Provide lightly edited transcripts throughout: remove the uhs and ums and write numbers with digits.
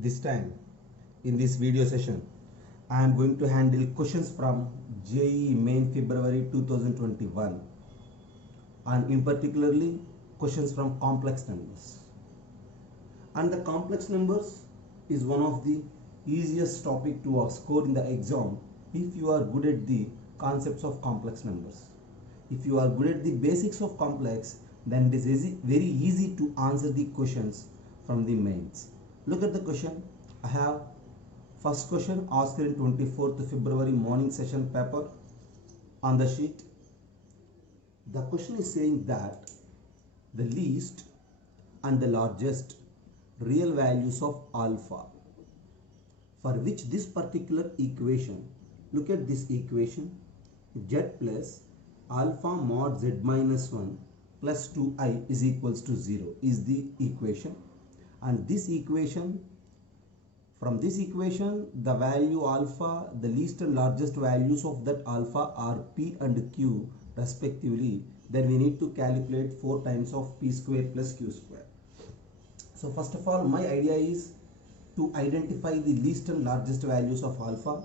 This time in this video session I am going to handle questions from JEE Main February 2021 and in particularly questions from complex numbers. And the complex numbers is one of the easiest topic to score in the exam if you are good at the concepts of complex numbers. If you are good at the basics of complex, then it is very easy to answer the questions from the mains. Look at the question. I have first question asked in 24th February morning session paper on the sheet. The question is saying that the least and the largest real values of alpha for which this particular equation, look at this equation, z plus alpha mod z minus 1 plus 2i is equals to 0 is the equation. And this equation, from this equation, the value alpha, the least and largest values of that alpha are p and q respectively. Then we need to calculate 4 times of p square plus q square. So first of all, my idea is to identify the least and largest values of alpha.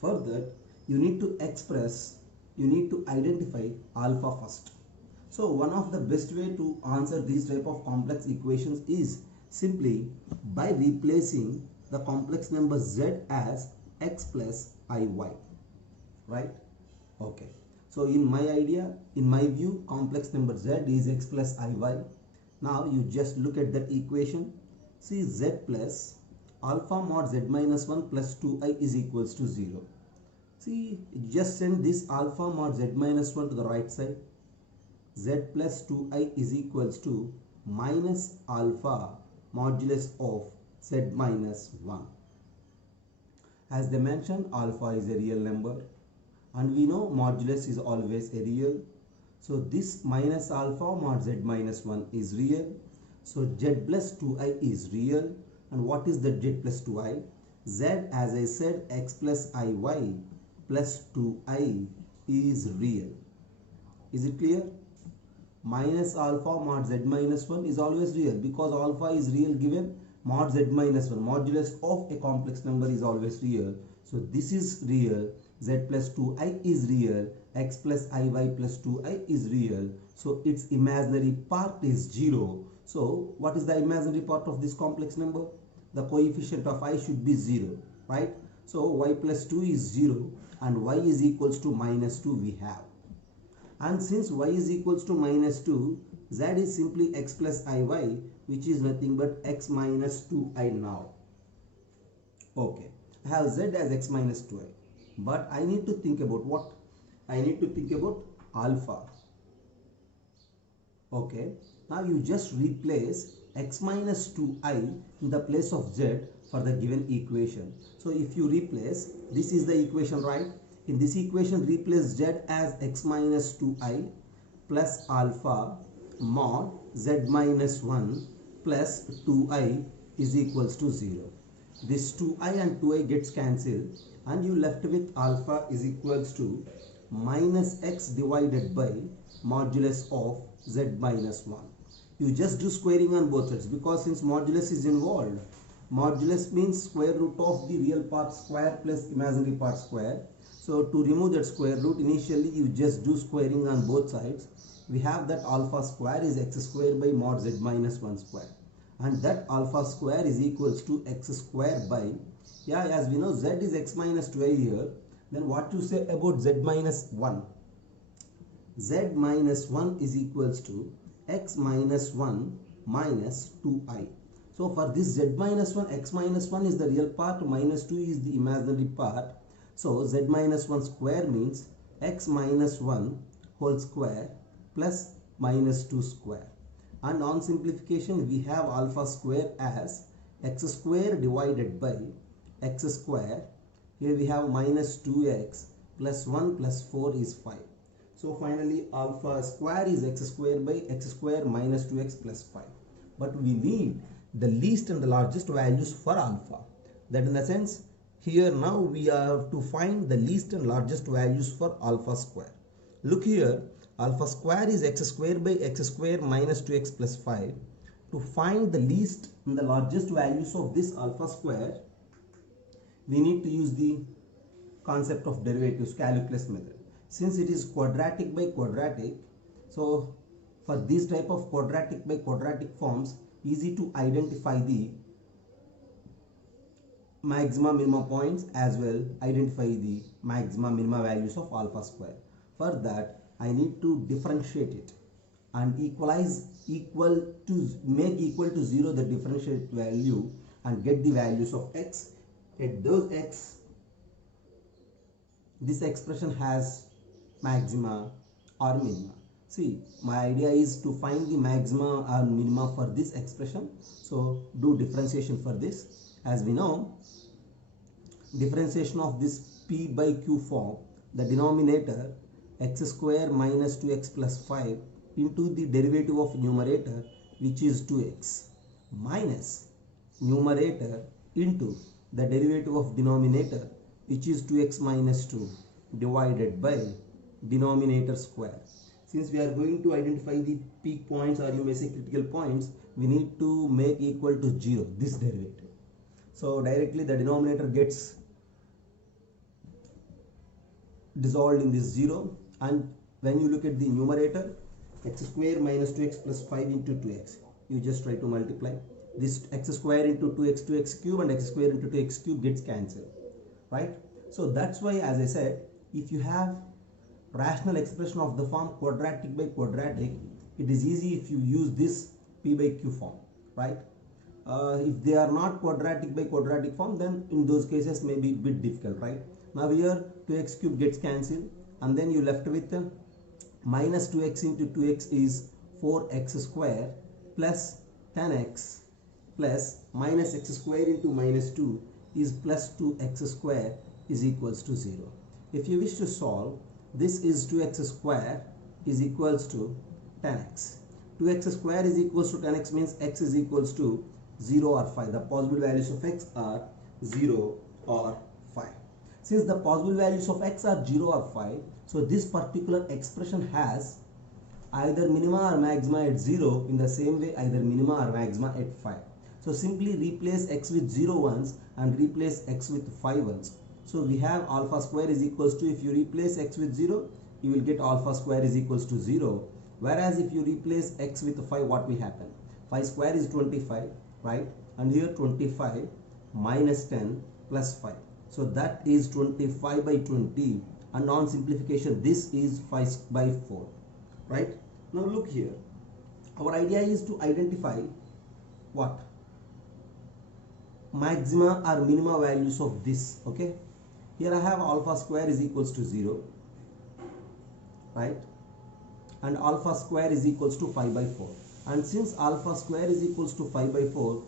For that, you need to identify alpha first. So one of the best way to answer these type of complex equations is simply by replacing the complex number z as x plus iy, right? Okay. So in my idea, in my view, complex number z is x plus iy. Now you just look at that equation. See, z plus alpha mod z minus 1 plus 2i is equals to 0. See, just send this alpha mod z minus 1 to the right side. Z plus 2i is equals to minus alpha modulus of z minus 1. As they mentioned, alpha is a real number and we know modulus is always a real. So this minus alpha mod z minus 1 is real. So z plus 2i is real. And what is the z plus 2i? Z, as I said, x plus iy plus 2i is real. Is it clear? Minus alpha mod z minus 1 is always real because alpha is real given mod z minus 1. Modulus of a complex number is always real. So this is real. Z plus 2i is real. X plus iy plus 2i is real. So its imaginary part is 0. So what is the imaginary part of this complex number? The coefficient of I should be 0, right? So y plus 2 is 0 and y is equals to minus 2 we have. And since y is equals to minus 2, z is simply x plus iy, which is nothing but x minus 2i now. Okay, I have z as x minus 2i. But I need to think about what? I need to think about alpha. Okay, now you just replace x minus 2i in the place of z for the given equation. So if you replace, this is the equation, right? In this equation, replace z as x minus 2i plus alpha mod z minus 1 plus 2i is equals to 0. This 2i and 2i gets cancelled and you left with alpha is equals to minus x divided by modulus of z minus 1. You just do squaring on both sides because since modulus is involved, modulus means square root of the real part square plus imaginary part square. So to remove that square root, initially you just do squaring on both sides. We have that alpha square is x square by mod z minus 1 square. And that alpha square is equals to x square by, as we know z is x minus 12 here. Then what you say about z minus 1? Z minus 1 is equals to x minus 1 minus 2i. So for this z minus 1, x minus 1 is the real part, minus 2 is the imaginary part. So z minus 1 square means x minus 1 whole square plus minus 2 square. And on simplification, we have alpha square as x square divided by x square. Here we have minus 2x plus 1 plus 4 is 5. So finally alpha square is x square by x square minus 2x plus 5. But we need the least and the largest values for alpha. That in the sense, here now we have to find the least and largest values for alpha square. Look here, alpha square is x square by x square minus 2x plus 5. to find the least and the largest values of this alpha square, we need to use the concept of derivatives calculus method. Since it is quadratic by quadratic, so for this type of quadratic by quadratic forms, easy to identify the maxima minima points as well identify the maxima minima values of alpha square. For that, I need to differentiate it and make equal to 0 the differentiate value and get the values of x. At those x, this expression has maxima or minima. See, my idea is to find the maxima or minima for this expression. So do differentiation for this. As we know, differentiation of this p by q form, the denominator x square minus 2x plus 5 into the derivative of numerator, which is 2x, minus numerator into the derivative of denominator, which is 2x minus 2, divided by denominator square. Since we are going to identify the peak points, or you may say critical points, we need to make equal to 0 this derivative. So directly the denominator gets dissolved in this 0, and when you look at the numerator, x square minus 2x plus 5 into 2x, you just try to multiply this x square into 2x cube, and x square into 2x cube gets cancelled, right? So that's why, as I said, if you have rational expression of the form quadratic by quadratic, it is easy if you use this p by q form, right? If they are not quadratic by quadratic form, then in those cases may be a bit difficult, right? Now here 2x cube gets cancelled, and then you left with minus 2x into 2x is 4x square plus 10x plus minus x square into minus 2 is plus 2x square is equals to 0. If you wish to solve, this is 2x square is equals to 10x. 2x square is equals to 10x means x is equals to 0 or 5. The possible values of x are 0 or 5. Since the possible values of x are 0 or 5, so this particular expression has either minima or maxima at 0, in the same way either minima or maxima at 5. So simply replace x with 0 ones and replace x with 5 ones. So we have alpha square is equals to, if you replace x with 0, you will get alpha square is equals to 0. Whereas if you replace x with 5, what will happen? 5 square is 25, right? And here 25 minus 10 plus 5. So that is 25 by 20, and on simplification this is 5 by 4, right? Now look here, our idea is to identify what? Maxima or minima values of this, okay? Here I have alpha square is equals to 0, right? And alpha square is equals to 5 by 4. And since alpha square is equals to 5 by 4,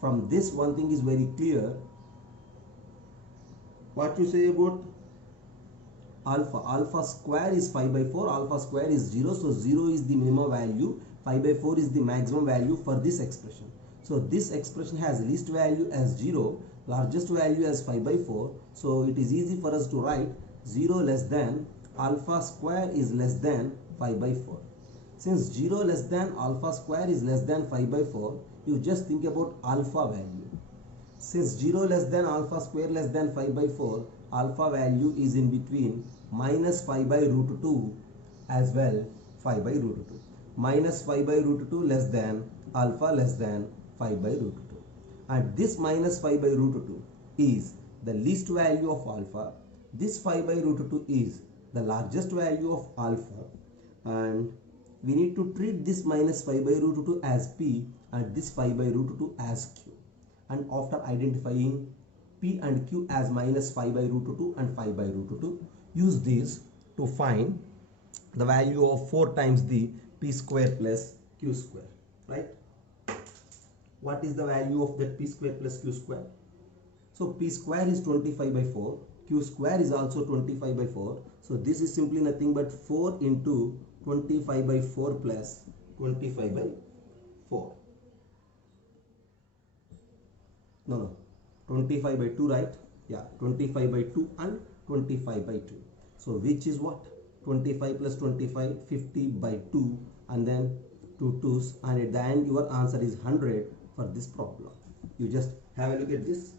from this one thing is very clear. What you say about alpha? Alpha square is 5 by 4, alpha square is 0, so 0 is the minimum value, 5 by 4 is the maximum value for this expression. So this expression has least value as 0, largest value as 5 by 4, so it is easy for us to write 0 less than alpha square is less than 5 by 4. Since 0 less than alpha square is less than 5 by 4, you just think about alpha value. Since 0 less than alpha square less than 5 by 4, alpha value is in between minus 5 by root 2 as well 5 by root 2. Minus 5 by root 2 less than alpha less than 5 by root 2. And this minus 5 by root 2 is the least value of alpha. This 5 by root 2 is the largest value of alpha. And we need to treat this minus 5 by root 2 as p and this 5 by root 2 as q. And after identifying p and q as minus 5 by root 2 and 5 by root 2, use this to find the value of 4 times the p square plus q square, right? What is the value of that p square plus q square? So p square is 25 by 4, q square is also 25 by 4. So this is simply nothing but 4 into 25 by 4 plus 25 by 4. No, 25 by 2, right? Yeah, 25 by 2 and 25 by 2. So which is what? 25 plus 25, 50 by 2, and then 2 2's, and at the end your answer is 100 for this problem. You just have a look at this.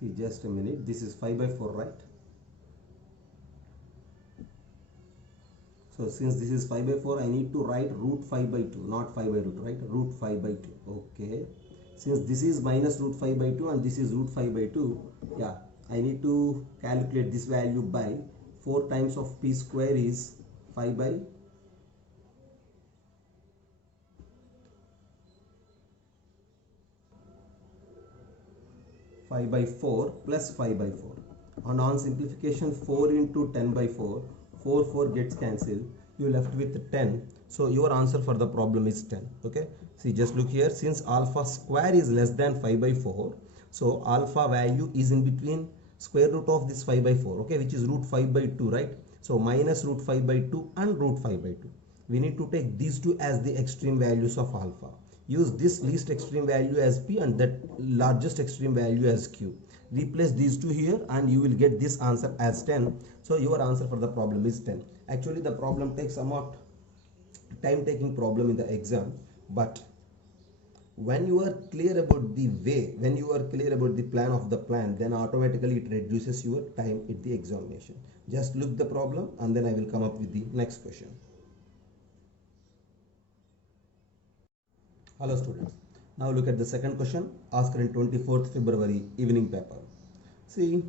See, just a minute, this is 5 by 4, right? So since this is 5 by 4, I need to write root 5 by 2, not 5 by root, right? Root 5 by 2. Okay. Since this is minus root 5 by 2 and this is root 5 by 2, yeah, I need to calculate this value by 4 times of p square is 5 by 4 plus 5 by 4. On simplification, 4 into 10 by 4, 4 gets cancelled, you left with 10. So your answer for the problem is 10. Okay, see, just look here, since alpha square is less than 5 by 4, so alpha value is in between square root of this 5 by 4, okay, which is root 5 by 2, right? So minus root 5 by 2 and root 5 by 2. We need to take these two as the extreme values of alpha. Use this least extreme value as p and that largest extreme value as q. Replace these two here and you will get this answer as 10. So your answer for the problem is 10. Actually the problem takes somewhat time taking problem in the exam, but when you are clear about the way, when you are clear about the plan of the plan, then automatically it reduces your time at the examination. Just look the problem and then I will come up with the next question. Hello students, now look at the second question asked in 24th February evening paper. See,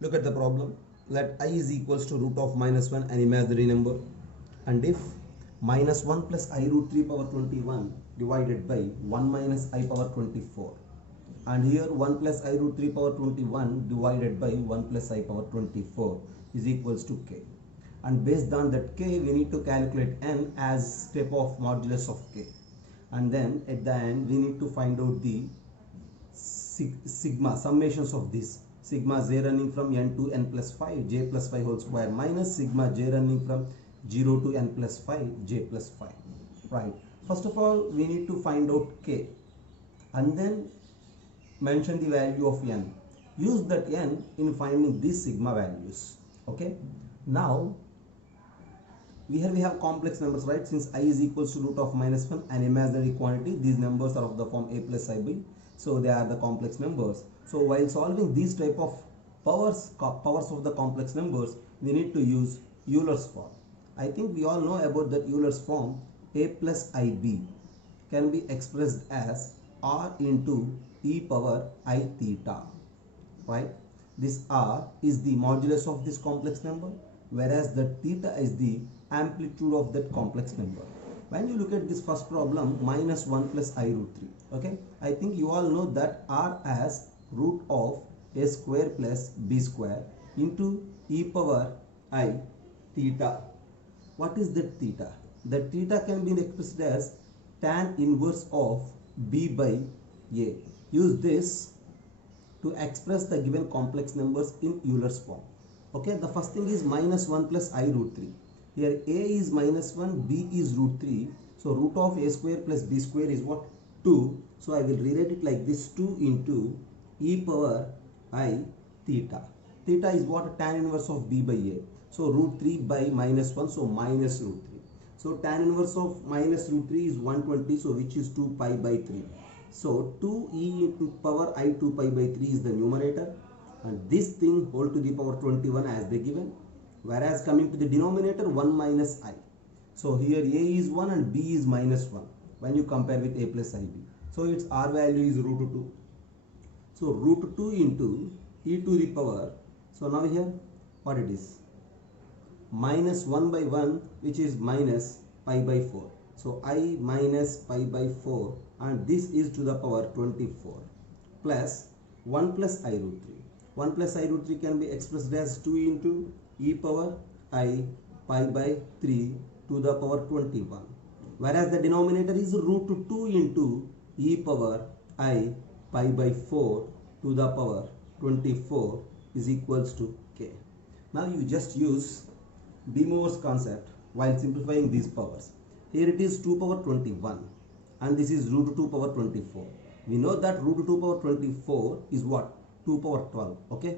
look at the problem. Let I is equals to root of minus 1 an imaginary number, and if minus 1 plus I root 3 power 21 divided by 1 minus I power 24, and here 1 plus I root 3 power 21 divided by 1 plus I power 24 is equals to k, and based on that k we need to calculate n as step of modulus of k, and then at the end we need to find out the sigma summations of this. Sigma j running from n to n plus 5 j plus 5 whole square minus sigma j running from 0 to n plus 5 j plus 5, right? First of all we need to find out k and then mention the value of n. Use that n in finding these sigma values. Okay, now here we have complex numbers, right? Since I is equals to root of minus 1 an imaginary quantity, these numbers are of the form a plus ib, so they are the complex numbers. So while solving these type of powers of the complex numbers, we need to use Euler's form. I think we all know about that Euler's form. A plus ib can be expressed as r into e power I theta, right? This r is the modulus of this complex number, whereas the theta is the amplitude of that complex number. When you look at this first problem, minus 1 plus I root 3, okay, I think you all know that r as root of a square plus b square into e power I theta. What is that theta? That theta can be expressed as tan inverse of b by a. Use this to express the given complex numbers in Euler's form. Okay, the first thing is minus 1 plus I root 3. Here a is minus 1, b is root 3. So root of a square plus b square is what? 2. So I will rewrite it like this, 2 into e power I theta. Theta is what? Tan inverse of b by a. So root 3 by minus 1, so minus root 3. So tan inverse of minus root 3 is 120, so which is 2 pi by 3. So 2e into power I 2 pi by 3 is the numerator, and this thing whole to the power 21 as they given. Whereas coming to the denominator, 1 minus I. So here a is 1 and b is minus 1 when you compare with a plus ib. So its r value is root 2. So root 2 into e to the power. So now here what it is? Minus 1 by 1, which is minus pi by 4. So I minus pi by 4, and this is to the power 24 plus 1 plus I root 3. 1 plus I root 3 can be expressed as 2 into e power I pi by 3 to the power 21. Whereas the denominator is root 2 into e power I pi by 4 to the power 24 is equals to k. Now you just use De Moivre's concept while simplifying these powers. Here it is 2 power 21 and this is root 2 power 24. We know that root 2 power 24 is what? 2 power 12. Okay,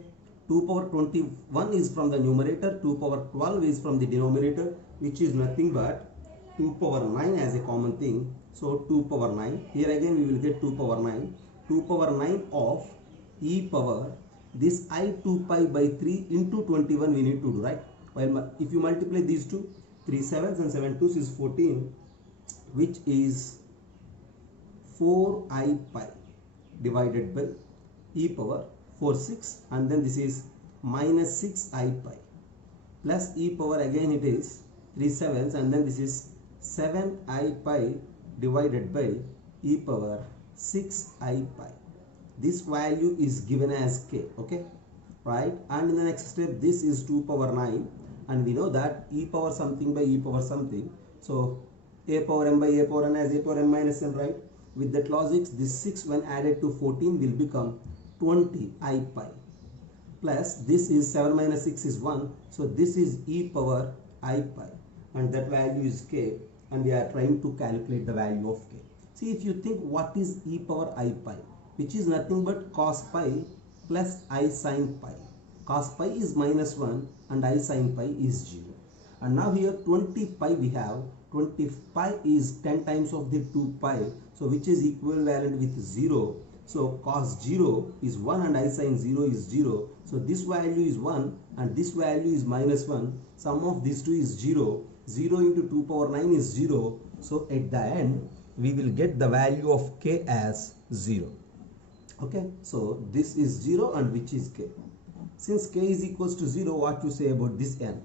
2 power 21 is from the numerator, 2 power 12 is from the denominator, which is nothing but 2 power 9 as a common thing. So 2 power 9, here again we will get 2 power 9, 2 power 9 of e power this I 2 pi by 3 into 21 we need to do, right? While if you multiply these two, 3 sevens and 7 twos is 14, which is 4i pi divided by e power 4 6, and then this is minus 6i pi plus e power, again it is 3 sevens, and then this is 7i pi divided by e power 6i pi. This value is given as k. Okay, right? And in the next step, this is 2 power 9, and we know that e power something by e power something, so a power m by a power n as a power m minus n, right? With that logic, this 6 when added to 14 will become 20i pi, plus this is 7 minus 6 is 1, so this is e power I pi, and that value is k, and we are trying to calculate the value of k. See, if you think, what is e power I pi, which is nothing but cos pi plus I sin pi. Cos pi is minus 1 and I sin pi is 0. And now here 20 pi we have, 20 pi is 10 times of the 2 pi, so which is equivalent with 0. So cos 0 is 1 and I sin 0 is 0. So this value is 1 and this value is minus 1. Sum of these two is 0. 0 into 2 power 9 is 0. So at the end we will get the value of k as 0. Okay, so this is 0 and which is k. Since k is equals to 0, what you say about this n?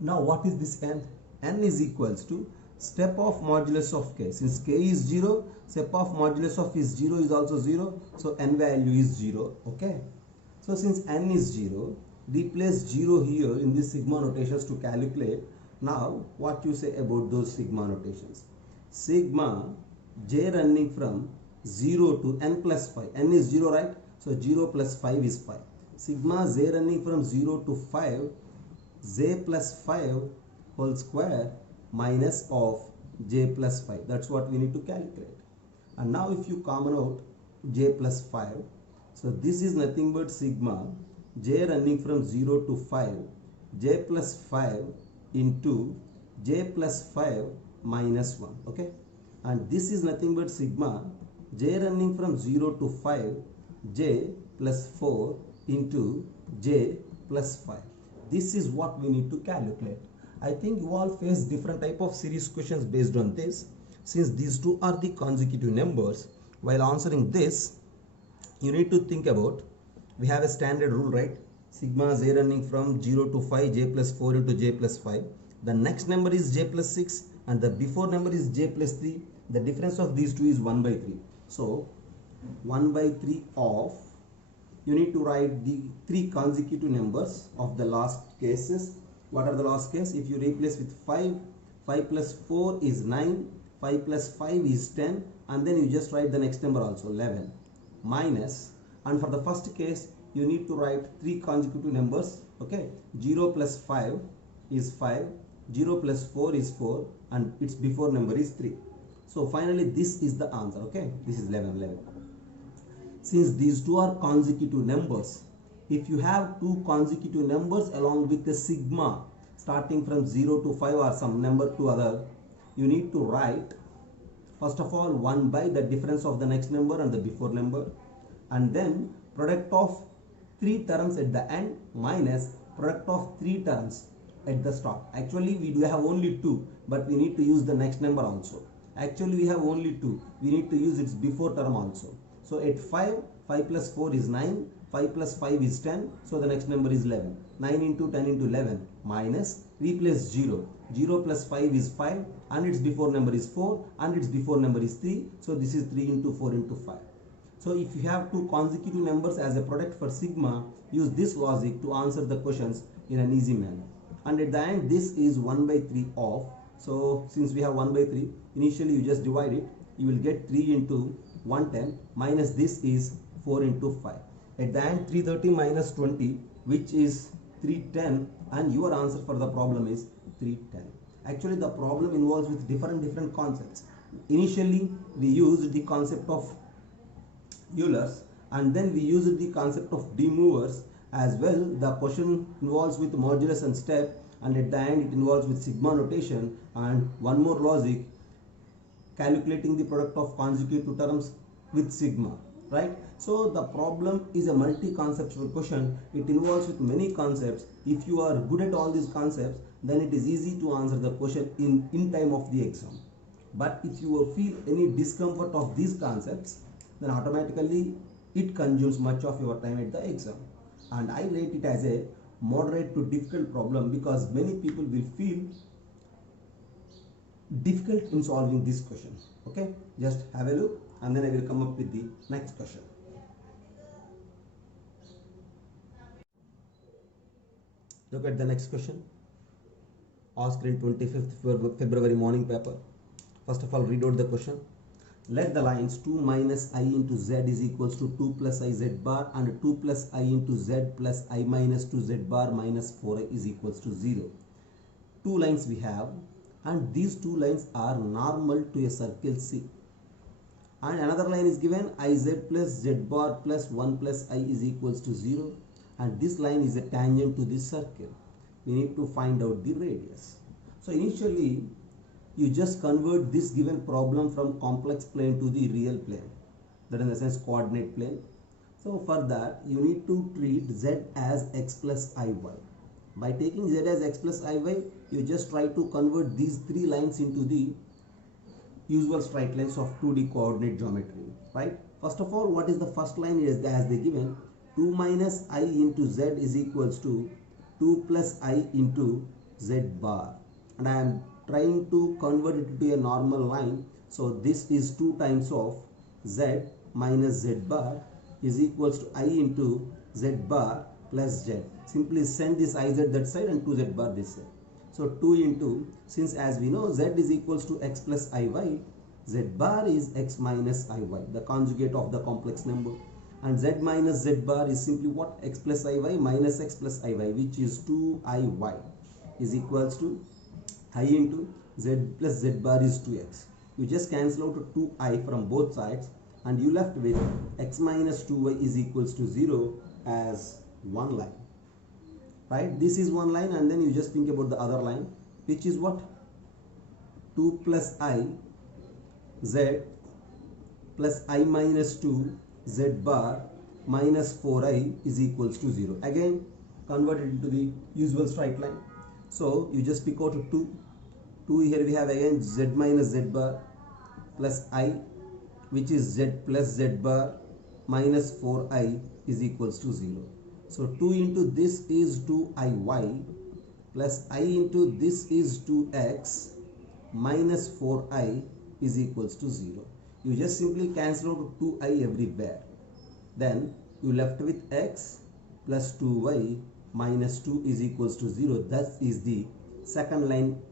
Now what is this n? N is equals to step of modulus of k. Since k is 0, step of modulus of is 0 is also 0, so n value is 0. Okay, so since n is 0, replace 0 here in this sigma notations to calculate. Now what you say about those sigma notations? Sigma j running from 0 to n plus 5. N is 0, right? So 0 plus 5 is 5. Sigma j running from 0 to 5, j plus 5 whole square minus of j plus 5. That's what we need to calculate. And now if you common out j plus 5, so this is nothing but sigma j running from 0 to 5, j plus 5 into j plus 5 minus 1. Okay, and this is nothing but sigma j running from 0 to 5, j plus 4 into j plus 5. This is what we need to calculate. I think you all face different type of series questions based on this. Since these two are the consecutive numbers, while answering this, you need to think about, we have a standard rule, right? Sigma j running from 0 to 5, j plus 4 into j plus 5. The next number is j plus 6 and the before number is j plus 3. The difference of these two is 1 by 3. So 1 by 3 of, you need to write the three consecutive numbers of the last cases. What are the last case? If you replace with 5, 5 plus 4 is 9, 5 plus 5 is 10, and then you just write the next number also, 11, minus, and for the first case you need to write three consecutive numbers. Okay, 0 plus 5 is 5, 0 plus 4 is 4, and its before number is 3. So finally this is the answer. Okay, this is 11. Since these two are consecutive numbers, if you have two consecutive numbers along with the sigma starting from 0 to 5 or some number to other, you need to write first of all 1 by the difference of the next number and the before number, and then product of 3 terms at the end minus product of 3 terms at the start. Actually we do have only 2, but we need to use the next number also. Actually we have only 2, we need to use its before term also. So at 5, 5 plus 4 is 9, 5 plus 5 is 10, so the next number is 11. 9 into 10 into 11 minus, replace 0. 0 plus 5 is 5 and its before number is 4 and its before number is 3, so this is 3 into 4 into 5. So if you have two consecutive numbers as a product for sigma, use this logic to answer the questions in an easy manner. And at the end this is 1 by 3 of, so since we have 1 by 3, initially you just divide it, you will get 3 into 110 minus this is 4 into 5. At the end 330 minus 20, which is 310, and your answer for the problem is 310. Actually the problem involves with different concepts. Initially we used the concept of Euler's, and then we used the concept of D movers as well. The question involves with modulus and step, and at the end it involves with sigma notation, and one more logic, calculating the product of consecutive terms with sigma, right? So the problem is a multi-conceptual question. It involves with many concepts. If you are good at all these concepts, then it is easy to answer the question in time of the exam. But if you feel any discomfort of these concepts, then automatically it consumes much of your time at the exam. And I rate it as a moderate to difficult problem because many people will feel difficult in solving this question. Okay, just have a look and then I will come up with the next question. Look at the next question, asked in 25th February morning paper. First of all, read out the question. Let the lines 2 minus I into z is equals to 2 plus I z bar and 2 plus I into z plus I minus 2 z bar minus 4I is equals to 0. Two lines we have, and these two lines are normal to a circle C. And another line is given Iz plus z bar plus 1 plus I is equals to 0, and this line is a tangent to this circle. We need to find out the radius. So initially you just convert this given problem from complex plane to the real plane, that is in the sense coordinate plane. So for that you need to treat z as x plus iy. By taking z as x plus iy, you just try to convert these three lines into the usual straight lines of 2D coordinate geometry, right? First of all, what is the first line is as they given 2 minus I into z is equals to 2 plus I into z bar, and I am trying to convert it to a normal line. So this is 2 times of z minus z bar is equals to I into z bar plus z. Simply send this iz that side and 2z bar this side. So 2 into, since as we know z is equals to x plus iy, z bar is x minus iy, the conjugate of the complex number, and z minus z bar is simply what? X plus iy minus x plus iy, which is 2iy is equals to I into z plus z bar is 2x. You just cancel out 2i from both sides and you left with x minus 2y is equals to 0 as one line, right? This is one line, and then you just think about the other line, which is what? 2 plus I z plus I minus 2 z bar minus 4i is equals to 0. Again convert it into the usual straight line. So you just pick out 2 here we have again z minus z bar plus I, which is z plus z bar minus 4i is equals to 0. So 2 into this is 2iy plus I into this is 2x minus 4i is equals to 0. You just simply cancel out 2i everywhere. Then you left with x plus 2y minus 2 is equals to 0. That is the second line.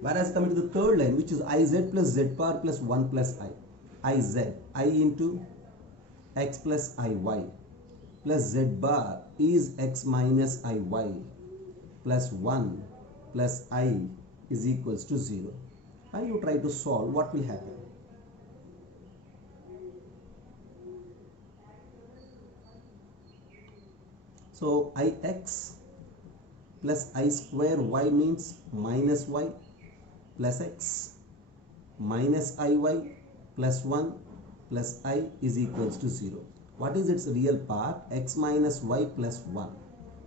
Whereas coming to the third line, which is iz plus z bar plus 1 plus I. Iz, I into x plus iy plus z bar is x minus iy plus 1 plus I is equals to 0. And you try to solve, what will happen? So ix plus I square y means minus y plus x minus iy plus 1 plus I is equals to 0. What is its real part? X minus y plus 1.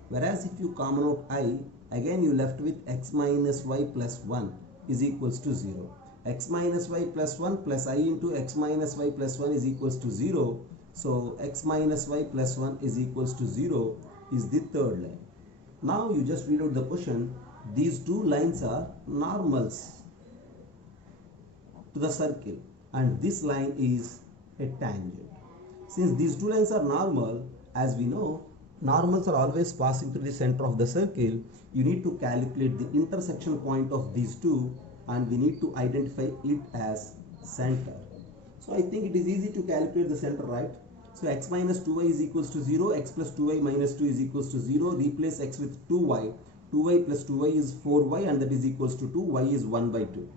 Whereas if you common out I, again you left with x minus y plus 1 is equals to 0. X minus y plus 1 plus I into x minus y plus 1 is equals to 0. So x minus y plus 1 is equals to 0 is the third line. Now you just read out the question. These two lines are normals to the circle and this line is a tangent. Since these two lines are normal, as we know, normals are always passing through the center of the circle. You need to calculate the intersection point of these two and we need to identify it as center. So I think it is easy to calculate the center, right? So x minus 2y is equals to 0, x plus 2y minus 2 is equals to 0. Replace x with 2y. 2y plus 2y is 4y and that is equals to 2. Y is 1 by 2.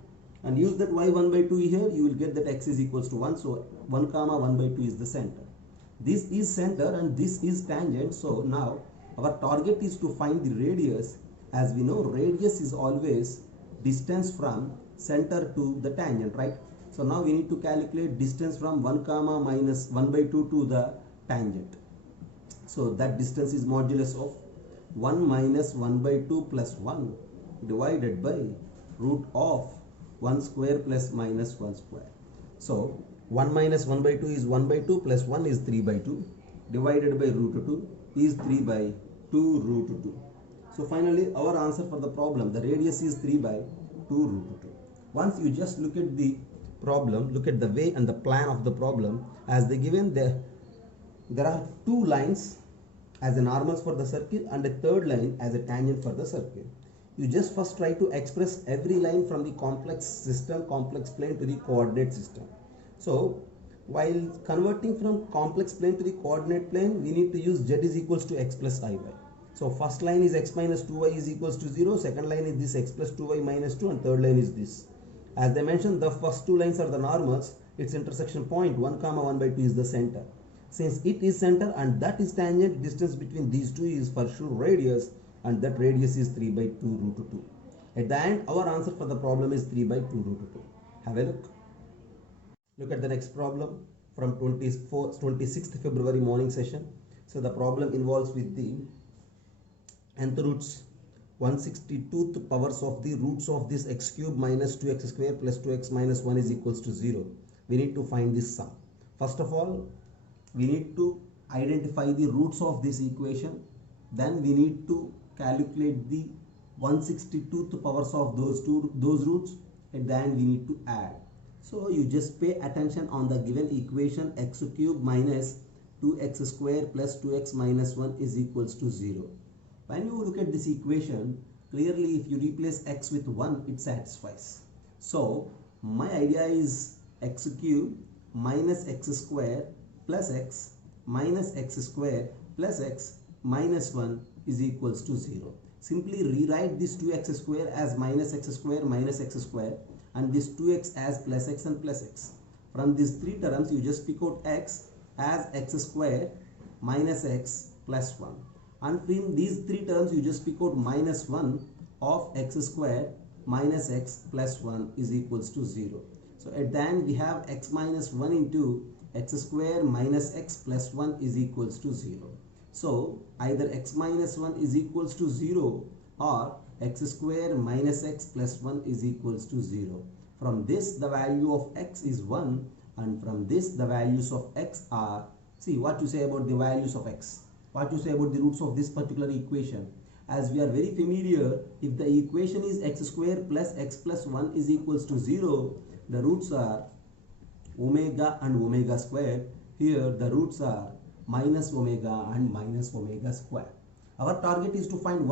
and use that y 1 by 2 here, you will get that x is equals to 1. So 1 comma 1 by 2 is the center. This is center and this is tangent. So now our target is to find the radius. As we know, radius is always distance from center to the tangent, right? So now we need to calculate distance from 1 comma minus 1 by 2 to the tangent. So that distance is modulus of 1 minus 1 by 2 plus 1 divided by root of 1 square plus minus 1 square. So 1 minus 1 by 2 is 1 by 2 plus 1 is 3 by 2 divided by root 2 is 3 by 2 root 2. So finally our answer for the problem, the radius is 3 by 2 root 2. Once you just look at the problem, look at the way and the plan of the problem as they given there are two lines as a normals for the circle and a third line as a tangent for the circle. You just first try to express every line from the complex system, complex plane to the coordinate system. So while converting from complex plane to the coordinate plane, we need to use z is equals to x plus iy. So first line is x minus 2y is equals to 0, second line is this x plus 2y minus 2 and third line is this. As they mentioned, the first two lines are the normals, its intersection point 1 comma 1 by 2 is the center. Since it is center and that is tangent, distance between these two is for sure radius, and that radius is 3 by 2 root 2. At the end, our answer for the problem is 3 by 2 root 2. Have a look. Look at the next problem from 26th February morning session. So the problem involves with the nth roots 162th powers of the roots of this x cube minus 2x square plus 2x minus 1 is equals to 0. We need to find this sum. First of all, we need to identify the roots of this equation. Then we need to calculate the 162th powers of those roots, and then we need to add. So you just pay attention on the given equation, x cube minus 2x square plus 2x minus 1 is equals to 0. When you look at this equation, clearly if you replace x with 1, it satisfies. So my idea is x cube minus x square plus x minus x square plus x minus 1 is equals to 0. Simply rewrite this 2x square as minus x square and this 2x as plus x and plus x. From these three terms, you just pick out x as x square minus x plus 1. And from these three terms, you just pick out minus 1 of x square minus x plus 1 is equals to 0. So at the end, we have x minus 1 into x square minus x plus 1 is equals to 0. So either x minus 1 is equals to 0 or x square minus x plus 1 is equals to 0. From this the value of x is 1, and from this the values of x are, see what you say about the values of x, what you say about the roots of this particular equation. As we are very familiar, if the equation is x square plus x plus 1 is equals to 0, the roots are omega and omega square. Here the roots are minus omega and minus omega square. Our target is to find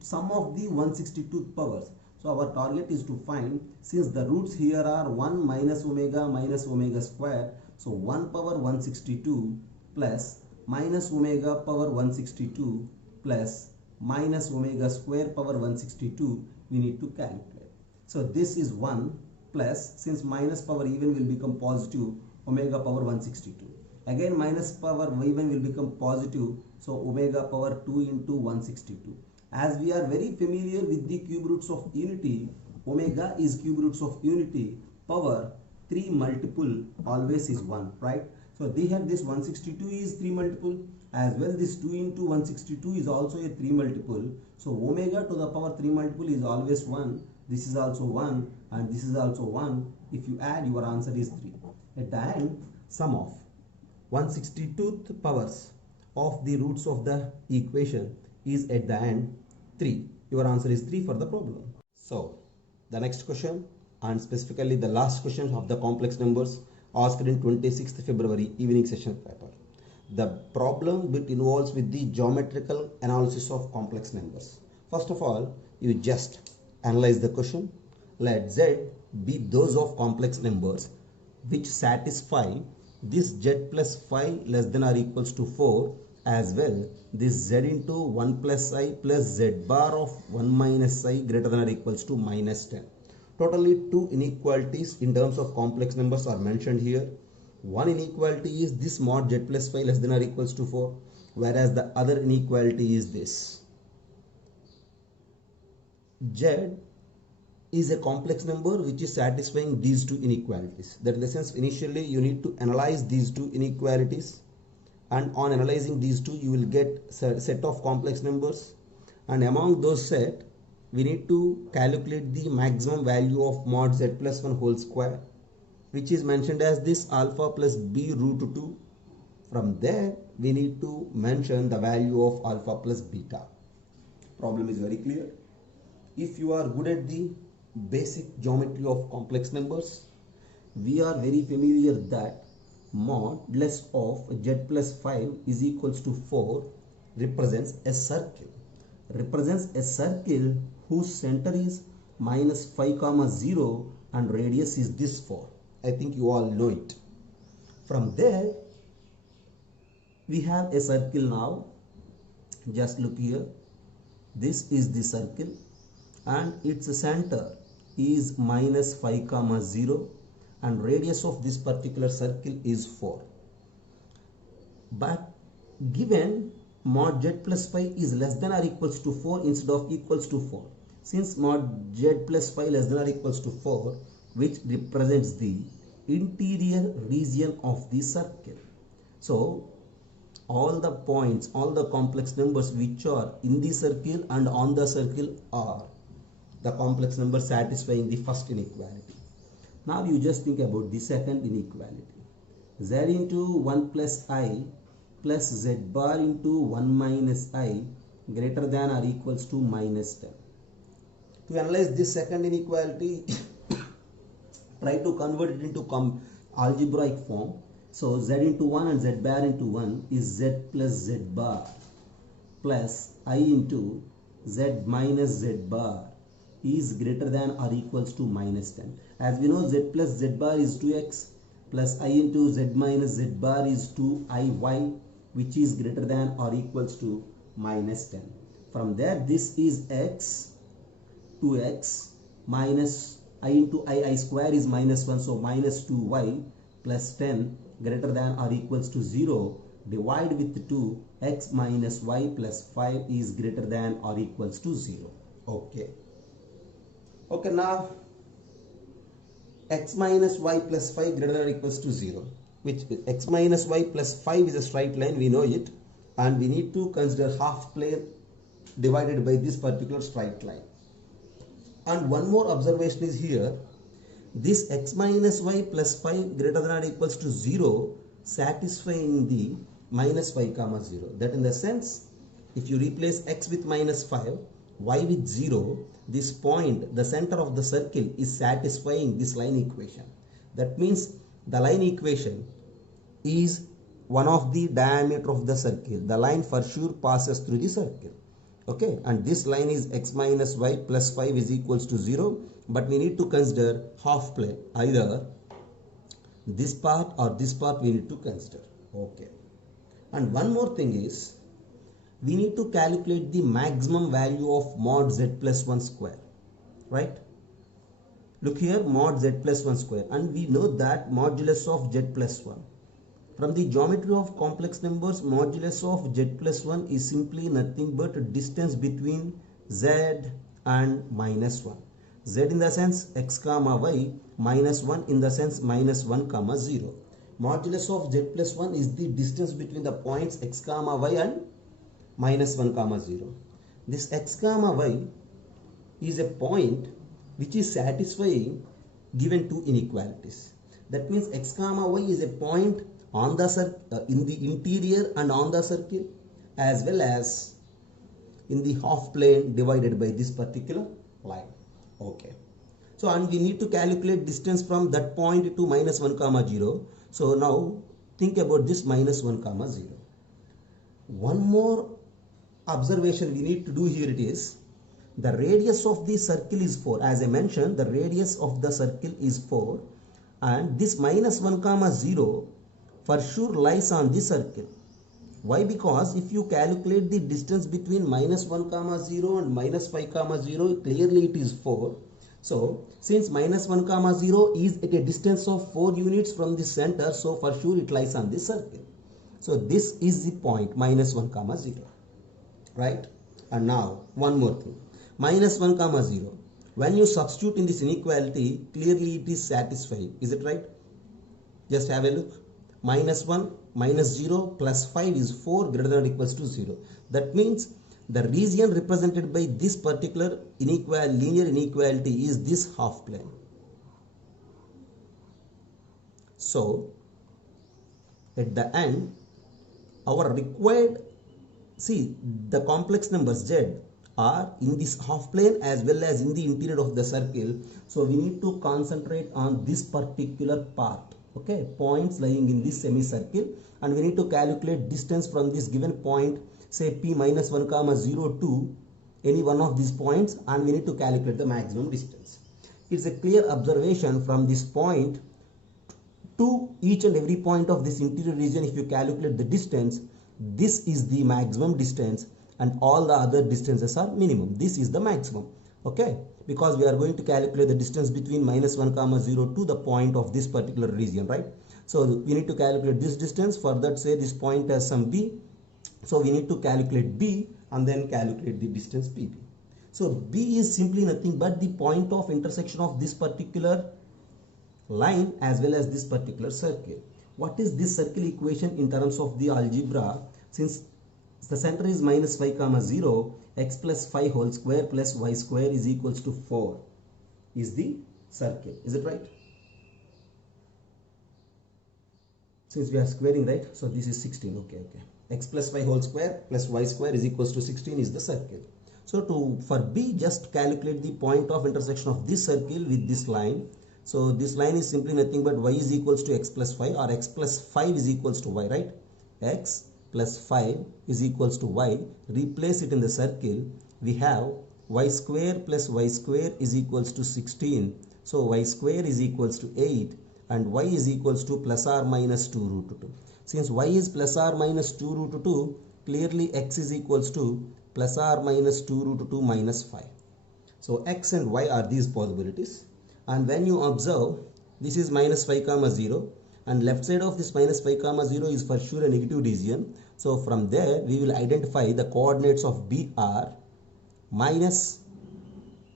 sum of the 162th powers. So our target is to find, since the roots here are 1 minus omega square, so 1 power 162 plus minus omega power 162 plus minus omega square power 162 we need to calculate. So this is 1 plus, since minus power even will become positive, omega power 162. Again minus power even will become positive, so omega power 2 into 162. As we are very familiar with the cube roots of unity, omega is cube roots of unity, power 3 multiple always is 1, right? So they have this 162 is 3 multiple, as well this 2 into 162 is also a 3 multiple. So omega to the power 3 multiple is always 1. This is also 1 and this is also 1. If you add, your answer is 3. At the end, sum of 162th powers of the roots of the equation is at the end 3. Your answer is 3 for the problem. So the next question, and specifically the last question of the complex numbers, asked in 26th February evening session paper. The problem bit involves with the geometrical analysis of complex numbers. First of all, you just analyze the question. Let z be those of complex numbers which satisfy this z plus 5 less than or equals to 4, as well this z into 1 plus I plus z bar of 1 minus I greater than or equals to minus 10. Totally two inequalities in terms of complex numbers are mentioned here. One inequality is this mod z plus 5 less than or equals to 4, whereas the other inequality is this. Z is a complex number which is satisfying these two inequalities. That in the sense, initially you need to analyze these two inequalities, and on analyzing these two you will get a set of complex numbers, and among those set we need to calculate the maximum value of mod z plus 1 whole square, which is mentioned as this alpha plus b root 2. From there we need to mention the value of alpha plus beta. Problem is very clear. If you are good at the basic geometry of complex numbers, we are very familiar that modulus of z plus 5 is equals to 4 represents a circle whose center is minus 5 comma 0 and radius is this 4. I think you all know it. From there we have a circle now. Just look here. This is the circle and its center is minus 5 comma 0 and radius of this particular circle is 4. But given mod z plus 5 is less than or equals to 4 instead of equals to 4, since mod z plus 5 less than or equals to 4, which represents the interior region of the circle, so all the points, all the complex numbers which are in the circle and on the circle are the complex numbers satisfying the first inequality. Now you just think about the second inequality. Z into 1 plus I plus Z bar into 1 minus I greater than or equals to minus 10. To analyze this second inequality, try to convert it into algebraic form. So Z into 1 and Z bar into 1 is Z plus Z bar plus I into Z minus Z bar is greater than or equals to minus 10. As we know, Z plus Z bar is 2x plus I into Z minus Z bar is 2iy, which is greater than or equals to minus 10. From there, this is x, 2x minus I into I square is minus 1, so minus 2y plus 10 greater than or equals to 0. Divide with 2, x minus y plus 5 is greater than or equals to 0. Okay, now x minus y plus 5 greater than or equals to 0, which x minus y plus 5 is a straight line, we know it, and we need to consider half plane divided by this particular straight line. And one more observation is here, this x minus y plus 5 greater than or equals to 0 satisfying the minus 5 comma 0. That in the sense, if you replace x with minus 5, y with 0, this point, the center of the circle, is satisfying this line equation. That means the line equation is one of the diameter of the circle. The line for sure passes through the circle. Okay, and this line is x minus y plus 5 is equals to 0, but we need to consider half plane, either this part or this part we need to consider. Okay, and one more thing is, we need to calculate the maximum value of mod z plus 1 square, right? Look here, mod z plus 1 square, and we know that modulus of z plus 1. From the geometry of complex numbers, modulus of z plus 1 is simply nothing but distance between z and minus 1. Z in the sense x comma y, minus 1 in the sense minus 1 comma 0. Modulus of z plus 1 is the distance between the points x comma y and minus 1 comma 0. This x comma y is a point which is satisfying given two inequalities. That means x comma y is a point on the in the interior and on the circle, as well as in the half plane divided by this particular line. Okay, so and we need to calculate distance from that point to minus 1 comma 0. So now think about this minus 1 comma 0. One more observation we need to do here, it is the radius of the circle is 4. As I mentioned, the radius of the circle is 4, and this minus 1 comma 0 for sure lies on the circle. Why? Because if you calculate the distance between minus 1 comma 0 and minus 5 comma 0, clearly it is 4. So since minus 1 comma 0 is at a distance of 4 units from the center, so for sure it lies on this circle. So this is the point minus 1 comma 0, right? And now one more thing, minus 1 comma 0, when you substitute in this inequality, clearly it is satisfied, is it right? Just have a look. Minus 1 minus 0 plus 5 is 4 greater than or equals to 0. That means the region represented by this particular linear inequality is this half plane. So at the end, our required, see, the complex numbers z are in this half plane as well as in the interior of the circle. So we need to concentrate on this particular part, okay, points lying in this semicircle, and we need to calculate distance from this given point, say p minus 1 comma 0 to any one of these points, and we need to calculate the maximum distance. It's a clear observation from this point to each and every point of this interior region. If you calculate the distance, this is the maximum distance and all the other distances are minimum. This is the maximum, okay, because we are going to calculate the distance between minus 1 comma 0 to the point of this particular region, right? So we need to calculate this distance. For that, say this point has some b, so we need to calculate b and then calculate the distance pb. So b is simply nothing but the point of intersection of this particular line as well as this particular circle. What is this circle equation in terms of the algebra? Since the center is minus 5 comma 0, x plus 5 whole square plus y square is equals to 4 is the circle. Is it right? Since we are squaring, right? So this is 16. Okay. X plus 5 whole square plus y square is equals to 16 is the circle. So for b, just calculate the point of intersection of this circle with this line. So this line is simply nothing but y is equals to x plus 5, or x plus 5 is equals to y, right? X plus 5 is equals to y. Replace it in the circle. We have y square plus y square is equals to 16. So y square is equals to 8 and y is equals to plus or minus 2 root 2. Since y is plus or minus 2 root 2, clearly x is equals to plus or minus 2 root 2 minus 5. So x and y are these possibilities. And when you observe, this is minus 5 comma 0 and left side of this minus 5 comma 0 is for sure a negative region. So from there we will identify the coordinates of b are minus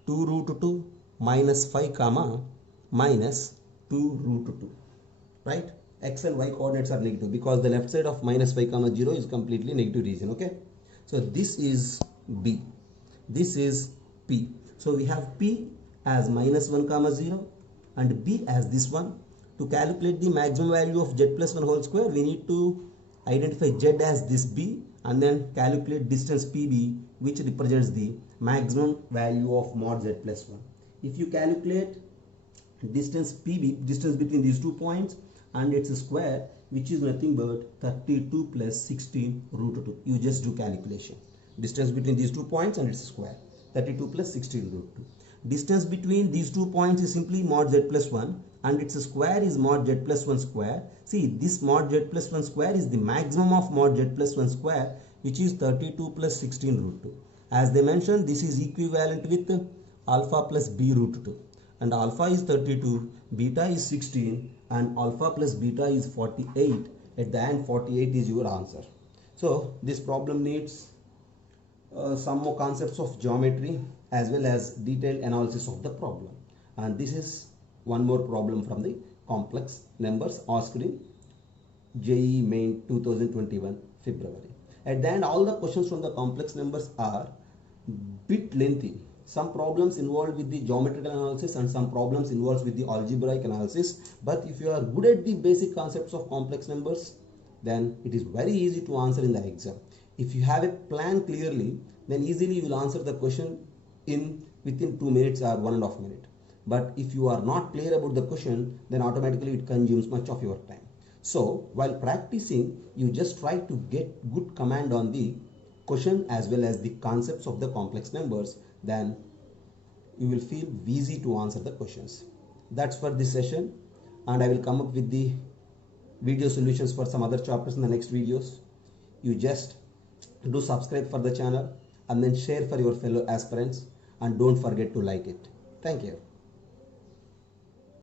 2 root 2 minus 5 comma minus 2 root 2, right? X and y coordinates are negative because the left side of minus 5 comma 0 is completely negative region, okay? So this is b, this is p. So we have p as minus 1 comma 0 and b as this one. To calculate the maximum value of z plus 1 whole square, we need to identify z as this b and then calculate distance pb, which represents the maximum value of mod z plus 1. If you calculate distance pb, distance between these 2 points, and its square, which is nothing but 32 plus 16 root 2. You just do calculation. Distance between these 2 points and its square, 32 plus 16 root 2. Distance between these 2 points is simply mod z plus 1 and its square is mod z plus 1 square. See, this mod z plus 1 square is the maximum of mod z plus 1 square, which is 32 plus 16 root 2. As they mentioned, this is equivalent with alpha plus b root 2. And alpha is 32, beta is 16 and alpha plus beta is 48. At the end 48 is your answer. So this problem needs some more concepts of geometry as well as detailed analysis of the problem. And this is one more problem from the complex numbers asked in JEE Main 2021 February. At the end, all the questions from the complex numbers are bit lengthy. Some problems involved with the geometrical analysis and some problems involved with the algebraic analysis. But if you are good at the basic concepts of complex numbers, then it is very easy to answer in the exam. If you have a plan clearly, then easily you will answer the question within 2 minutes or 1.5 minutes. But if you are not clear about the question, then automatically it consumes much of your time. So while practicing, you just try to get good command on the question as well as the concepts of the complex numbers, then you will feel easy to answer the questions. That's for this session, and I will come up with the video solutions for some other chapters in the next videos. You just do subscribe for the channel and then share for your fellow aspirants, and don't forget to like it. Thank you.